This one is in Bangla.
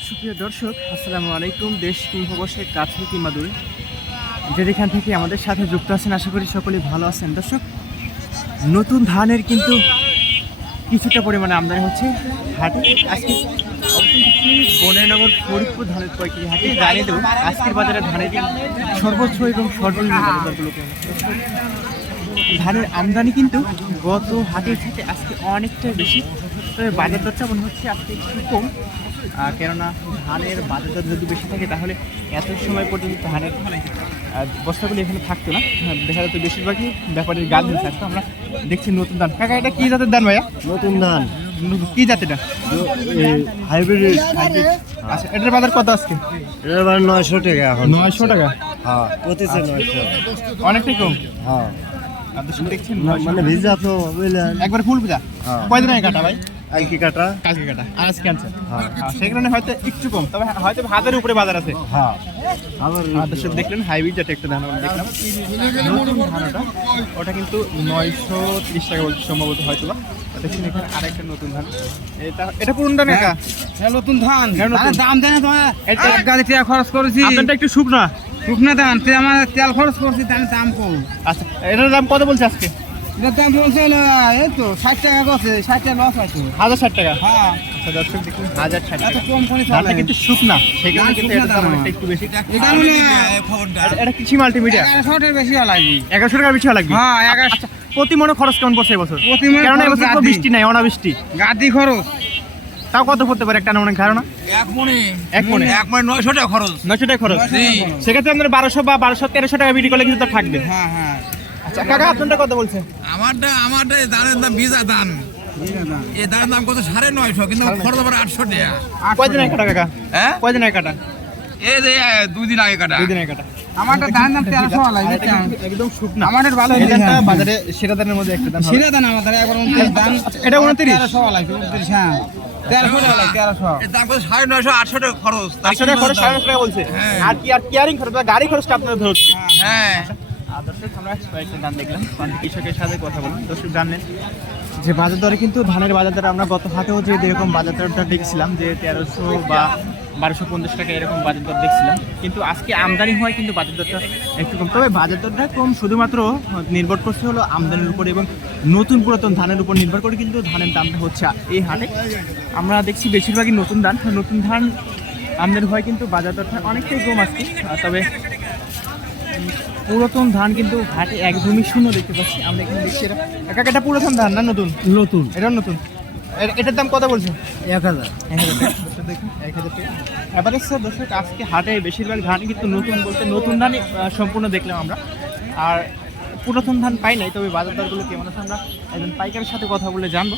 সুপ্রিয় দর্শক, আসসালামু আলাইকুম। দেশ কিংবা বসে কাছে কিংবা দূরে যেখান থেকে আমাদের সাথে যুক্ত আছেন, আশা করি সকলেই ভালো আছেন। দর্শক, নতুন ধানের কিন্তু কিছুটা পরিমাণে আমদানি হচ্ছে হাটে। আজকে বনেনগর ফরিদপুর ধানের পাইকারি হাটে জানিয়ে দেবো আজকের বাজারে ধানের সর্বোচ্চ এবং সর্বনিম্ন বাজারগুলোকে। ধানের আমদানি কিন্তু গত হাটের থেকে আজকে অনেকটাই বেশি, তবে বাজার দরটা মনে হচ্ছে আজকে একটু কম। কেননা ধানের বাজার দর যদি বেশি থাকে তাহলে এত সময় পর্যন্ত ধানের বস্তাগুলি এখানে থাকতো না, দেখা যেত বেশিরভাগই ব্যাপারের গাছ ধরে থাকতো। আমরা দেখছি নতুন ধান। কাকা, এটা কি জাতের ধান ভাইয়া? নতুন ধান। কি জাত এটা? হাইব্রিড। আচ্ছা, এটার বাজার কত আজকে? এটার বাজার 900 টাকা এখন। 900 টাকা? হ্যাঁ, প্রতিছে 900। অনেকটাই কম। হ্যাঁ, আপনি দেখছেন মানে ভিজা তো বুঝলেন। একবার ফুল পূজা হ্যাঁ। কয়দিন আগে কাটা ভাই? আজকে কাটা। কালকে কাটা আর আজকে আনছে। হ্যাঁ। সেই কারণে হয়তো একটু কম, তবে হয়তো হাতের উপরে বাজার আছে। হ্যাঁ, আবার দর্শক দেখলেন হাইব্রিড যেটা একটা ধান আমরা দেখলাম, নতুন ধানটা ওটা কিন্তু 930 টাকা বলতে সম্ভবত হয়তো বা। দেখছেন এখানে আরেকটা নতুন ধান, এটা পুরনো ধান। এটা নতুন ধান। নতুন। দাম দেয় না তোমার। এটা- এক গাড়ি টাকা খরচ করেছি। আপনারটা একটু শুকনা। শুকনা ধান আমার তেল খরচ করছি, তাহলে দাম কম। আচ্ছা, এটার দাম কত বলছে আজকে? এটার দাম বলছে হলো, এই তো 60 টাকা করছে, 60 টাকা লস আছে। 1060 টাকা। হ্যাঁ, আচ্ছা দর্শক দেখুন 1060 এত টাকা। কম করে ধানটা চলে। কিন্তু শুকনা, সেই কারণে ধান কিন্তু শুকনা এটার দাম ধান। অনেকটা একটু বেশি। এটা হলো এটা কৃষি মাল্টিমিডিয়া 1100 টাকা বেশি লাগবে। 1100 টাকা বেশি লাগবে। হ্যাঁ, 1100 আচ্ছা, প্রতি মনে খরচ কেমন পড়ছে এবছর? প্রতি মনে কারণ খরচ এবছর তো গাদি। বৃষ্টি নাই, অনাবৃষ্টি। গাদি খরচ তাও কত পড়তে পারে একটা আনুমানিক ধারণা? এক মনে। এক মনে 900 টাকা খরচ। 900 টাকা খরচ। জি। সেক্ষেত্রে আপনার 1200 বা 1200-1300 টাকা বিক্রি করলে কিন্তু তো থাকবে। হ্যাঁ, হ্যাঁ। আচ্ছা কাকা, আপনারটা কত বলছে? আমারটা ধানের দাম ভিজা ধান। এই ধানের দাম কত 950, কিন্তু খরচ আবার 800 টাকা। কয়দিন আগে কাটা কাকা? হ্যাঁ, কয়দিন আগে কাটা? এই যে 2 দিন আগে কাটা। 2 দিন আগে কাটা। আমারটা ধান দাম 1300 আর লাগবে। এটা কিন্তু একদম শুকনা। আমাদের ভালো এই ধানটা হয়েছে। বাজারে সেরা ধানের মধ্যে একটা ধান হবে। সিরা দান আমাদের একবার 29 দান। আচ্ছা, এটা 29? 1300 লাগবে। 29, হ্যাঁ। 1300 টাকা লাগবে, 1300। এর দাম কত 950, 800 টাকা খরচ। 800 টাকা খরচ, 900 টাকা বলছে। হ্যাঁ। আর কেয়ারিং খরচ বা গাড়ি খরচটা আপনারা ধরছে। হ্যাঁ, দর্শক, আমরা কয়েকটা ধান দেখলাম, কৃষকের সাথে কথা বললাম। দর্শক জানলেন যে বাজার দরে কিন্তু ধানের বাজার দরে আমরা গত হাটেও যে এরকম বাজার দরটা দেখছিলাম যে 1300 বা 1250 টাকা এরকম বাজার দর দেখছিলাম, কিন্তু আজকে আমদানি হয় কিন্তু বাজার দরটা একটু কম। তবে বাজার দরটা কম শুধুমাত্র নির্ভর করছে হলো আমদানির উপর এবং নতুন পুরাতন ধানের উপর নির্ভর করে কিন্তু ধানের দামটা হচ্ছে এই হাটে। আমরা দেখছি বেশিরভাগই নতুন ধান আমদানি হয় কিন্তু বাজার দরটা অনেকটাই কম আজকে। তবে পুরাতন ধান কিন্তু হাটে একদমই শূন্য দেখতে পাচ্ছি আমরা এখানে দেখছি। এটা পুরাতন ধান না নতুন? নতুন। এটা নতুন। এটার দাম কত বলছে? 1000। 1000 টাকা। দর্শক দেখুন 1000 টাকা। এবারে স্যার দর্শক, আজকে হাটে বেশিরভাগ ধান কিন্তু নতুন, বলতে নতুন ধানই সম্পূর্ণ দেখলাম আমরা। আর পুরাতন ধান পাই নাই, তবে বাজার দরগুলো কেমন আছে আমরা একজন পাইকারের সাথে কথা বলে জানবো।